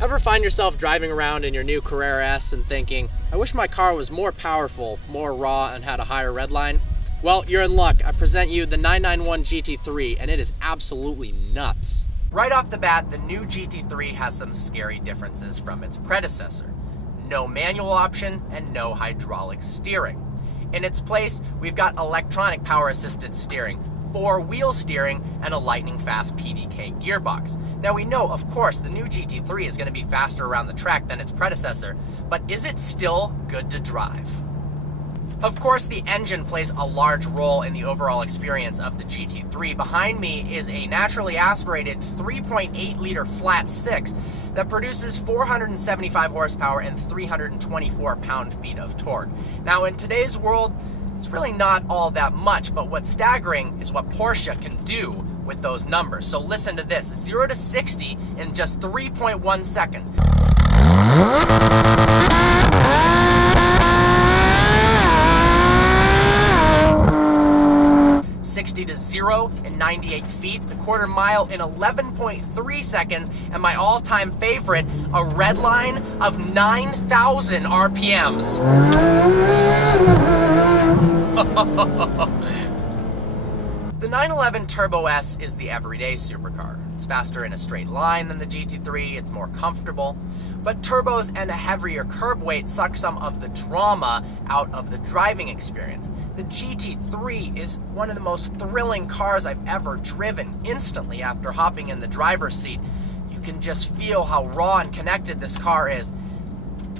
Ever find yourself driving around in your new Carrera S and thinking, I wish my car was more powerful, more raw, and had a higher redline? Well, you're in luck. I present you the 991 GT3, and it is absolutely nuts. Right off the bat, the new GT3 has some scary differences from its predecessor. No manual option and no hydraulic steering. In its place, we've got electronic power-assisted steering, 4-wheel steering, and a lightning-fast PDK gearbox. Now we know, of course, the new GT3 is going to be faster around the track than its predecessor, but is it still good to drive? Of course, the engine plays a large role in the overall experience of the GT3. Behind me is a naturally aspirated 3.8-liter flat six that produces 475 horsepower and 324 pound-feet of torque. Now, in today's world, it's really not all that much, but what's staggering is what Porsche can do with those numbers. So listen to this, 0 to 60 in just 3.1 seconds. 60 to 0 in 98 feet, the quarter mile in 11.3 seconds, and my all-time favorite, a red line of 9,000 RPMs. The 911 Turbo S is the everyday supercar. It's faster in a straight line than the GT3, it's more comfortable, but turbos and a heavier curb weight suck some of the drama out of the driving experience. The GT3 is one of the most thrilling cars I've ever driven. Instantly after hopping in the driver's seat, you can just feel how raw and connected this car is,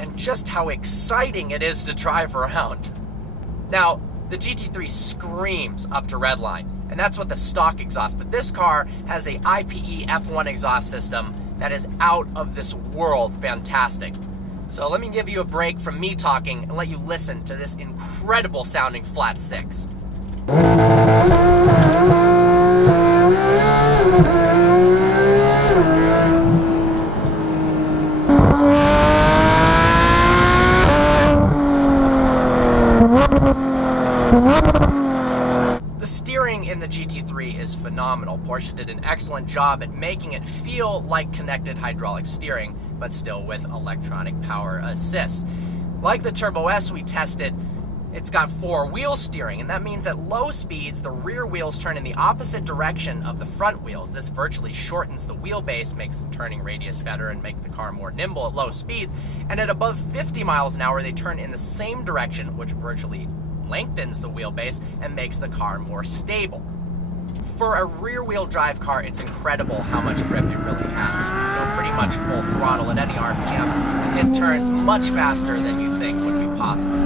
and just how exciting it is to drive around. Now, the GT3 screams up to redline, and that's with the stock exhaust, but this car has a IPE F1 exhaust system that is out of this world fantastic. So let me give you a break from me talking and let you listen to this incredible sounding flat six. The steering in the GT3 is phenomenal. Porsche did an excellent job at making it feel like connected hydraulic steering, but still with electronic power assist. Like the Turbo S we tested, it's got 4-wheel steering, and that means at low speeds, the rear wheels turn in the opposite direction of the front wheels. This virtually shortens the wheelbase, makes the turning radius better, and makes the car more nimble at low speeds. And at above 50 miles an hour, they turn in the same direction, which virtually lengthens the wheelbase and makes the car more stable. For a rear-wheel drive car, it's incredible how much grip it really has. You can go pretty much full throttle at any RPM, and it turns much faster than you think would be possible.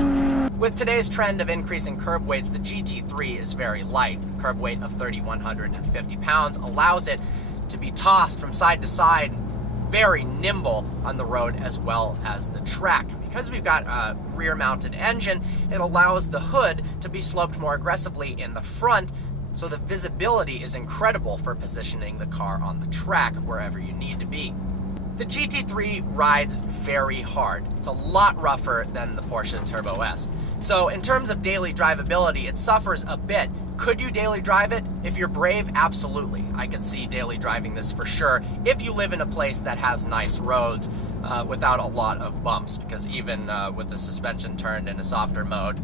With today's trend of increasing curb weights, the GT3 is very light. A curb weight of 3,150 pounds allows it to be tossed from side to side, very nimble on the road as well as the track. Because we've got a rear-mounted engine, it allows the hood to be sloped more aggressively in the front, so the visibility is incredible for positioning the car on the track wherever you need to be. The GT3 rides very hard. It's a lot rougher than the Porsche Turbo S. So in terms of daily drivability, it suffers a bit. Could you daily drive it? If you're brave, absolutely. I could see daily driving this for sure if you live in a place that has nice roads without a lot of bumps, because even with the suspension turned in a softer mode,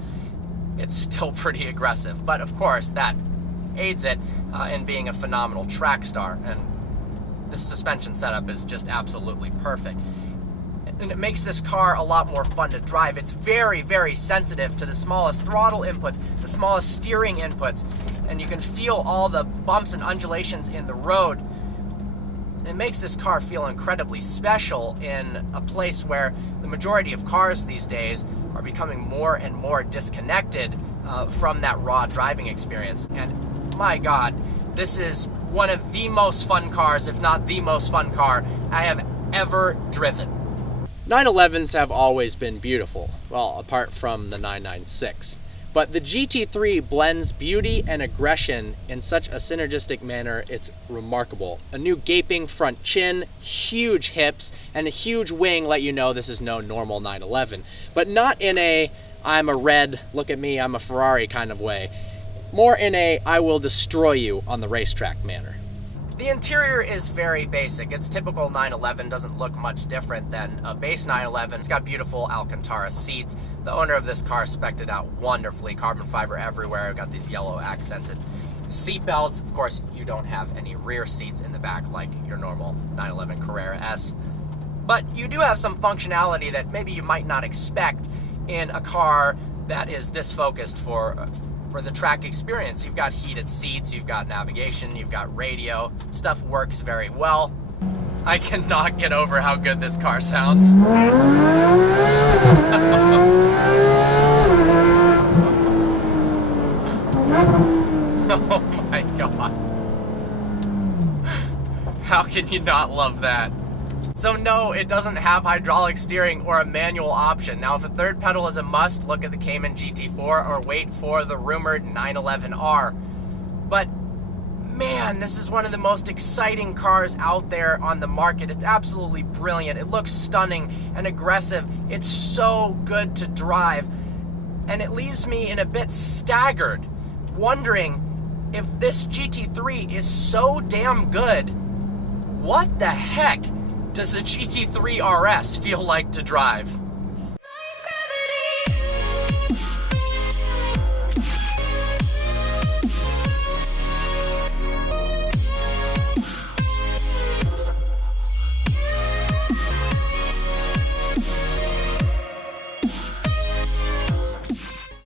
it's still pretty aggressive. But of course, that aids it in being a phenomenal track star, and the suspension setup is just absolutely perfect. And it makes this car a lot more fun to drive. It's very, very sensitive to the smallest throttle inputs, the smallest steering inputs, and you can feel all the bumps and undulations in the road. It makes this car feel incredibly special in a place where the majority of cars these days are becoming more and more disconnected from that raw driving experience. And my God, this is one of the most fun cars, if not the most fun car I have ever driven. 911s have always been beautiful, well, apart from the 996. But the GT3 blends beauty and aggression in such a synergistic manner, it's remarkable. A new gaping front chin, huge hips, and a huge wing let you know this is no normal 911. But not in a, I'm a red, look at me, I'm a Ferrari kind of way. More in a, I will destroy you on the racetrack manner. The interior is very basic. Its typical 911 doesn't look much different than a base 911. It's got beautiful Alcantara seats. The owner of this car spec'd it out wonderfully. Carbon fiber everywhere. We've got these yellow accented seat belts. Of course, you don't have any rear seats in the back like your normal 911 Carrera S. But you do have some functionality that maybe you might not expect in a car that is this focused for the track experience. You've got heated seats, you've got navigation, you've got radio. Stuff works very well. I cannot get over how good this car sounds. Oh my God. How can you not love that? So no, it doesn't have hydraulic steering or a manual option. Now, if a third pedal is a must, look at the Cayman GT4 or wait for the rumored 911R. But man, this is one of the most exciting cars out there on the market. It's absolutely brilliant. It looks stunning and aggressive. It's so good to drive. And it leaves me in a bit staggered, wondering if this GT3 is so damn good, what the heck does the GT3 RS feel like to drive?